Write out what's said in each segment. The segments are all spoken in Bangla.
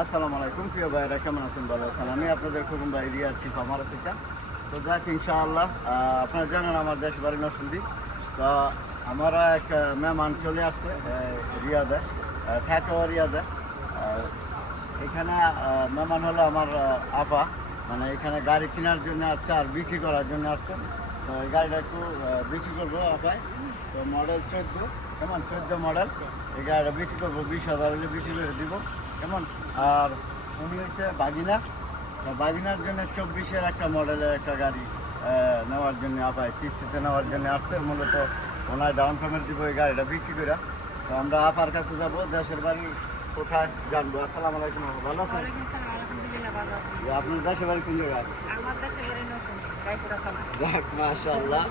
আসসালামু আলাইকুম প্রিয় ভাইরা, কেমন আছেন? ভালো আছেন? আমি আপনাদের খুকুম ভাই রিয়া আছি ফার্মারা থেকে। তো যাক ইনশাআল্লাহ, আপনারা জানেন আমার দেশ বাড়ি নরসিংদী। তো আমরা এক মেহমান চলে আসছে রিয়াদে, থাকেও রিয়াদে। এখানে মেহমান হলো আমার আপা, মানে এখানে গাড়ি কেনার জন্য আসছে আর বিক্রি করার জন্য আসছে। তো এই গাড়িটা একটু বিক্রি করবো আপায়। তো মডেল 14, কেমন 14 মডেল। এই গাড়িটা বিক্রি করবো 20,000 হলে বিক্রি করে দিব, কেমন। আর উনি হচ্ছে বাগিনা। তো বাগিনার জন্য 24-এর একটা মডেলের একটা গাড়ি নেওয়ার জন্য আপায় কিস্তিতে নেওয়ার জন্য আসছে। মূলত ওনার ডাউন পেমেন্ট দিব এই গাড়িটা বিক্রি করে। তো আমরা আপার কাছে যাব, দেশের বাড়ি কোথায় জানবো। আসসালামু আলাইকুম, ভালো আছেন? আপনার দেশের বাড়ি কোন জায়গায়? যাক মাশাআল্লাহ,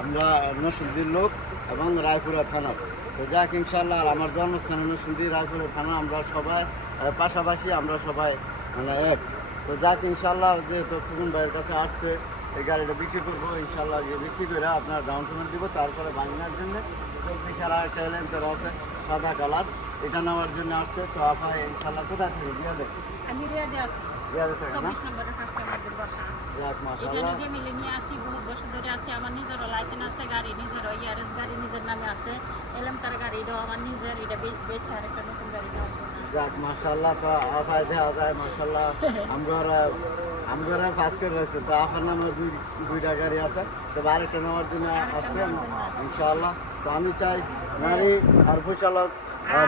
আমরা নরসিংদীর লোক এবং রায়পুরা থানা। তো যাক ইনশাআল্লাহ, আর আমার জন্মস্থান নরসিংদী, রায়পুরা থানা। আমরা সবাই পাশাপাশি, আমরা সবাই মানে এক। তো যাক ইনশাআল্লাহ, যেহেতু খুকুন ভাইয়ের কাছে আসছে, এই গাড়িটা বিক্রি করবো ইনশাআল্লাহ। বিক্রি করে আপনার ডাউন পেমেন্ট দিব, তারপরে বাংলার জন্য 24 আর একটা এলেন্সার আছে সাদা কালার, এটা নেওয়ার জন্য আসছে। তো আপনার ইনশাআল্লাহ কোথায় থেকে রিয়াদে? আমি রিয়াদে আছি। রিয়াদে থেকে না? 24 নম্বরের পাশে আমাদের বাসা। যাক এটা মাশাআল্লাহ, নিজে মিলে নিয়ে আসি, বহুত বছর ধরে আছি। আমার নিজেরও লাইসেন্স আছে, গাড়ি নিজের, ইয়ারেস গাড়ি নিজের নামে আছে, এলএমটার গাড়ি এটাও আমার নিজের। এটা বেচে আর একটা নতুন গাড়ি নেওয়ার জন্য। যাক মাশাআল্লাহ। তো আপায় দেখা যায় মাশাআল্লাহ আমগরা পাস করে রয়েছে। তো আপনার নামে দুইটা গাড়ি আছে, তো আরেকটা নেওয়ার জন্য আসছে ইনশাআল্লাহ। তো আমি চাই নারী আর পুরুষালক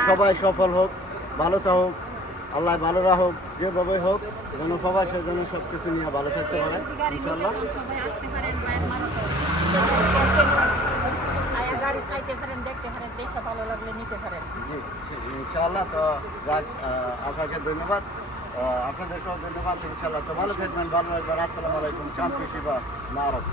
সবাই সফল হোক, ভালো থাকুক, আল্লাহ ভালো রাখুক, যেভাবে হোক যেন প্রবাসের জন্য সব কিছু নিয়ে ভালো থাকতে পারে ইনশাআল্লাহ। সবাই আসতে পারেন, মায়ের মানুষ গাড়ি চাইতে পারেন, দেখতে পারেন, দেখতে ভালো লাগলে নিতে পারেন। জি ইনশাআল্লাহ। তো যাক, আপনাকে ধন্যবাদ, আপনাদেরকেও ধন্যবাদ ইনশাআল্লাহ। তো ভালো থাকবেন, ভালো রাখবেন। আসসালামু আলাইকুম। চাম্পি শিবা নারদ।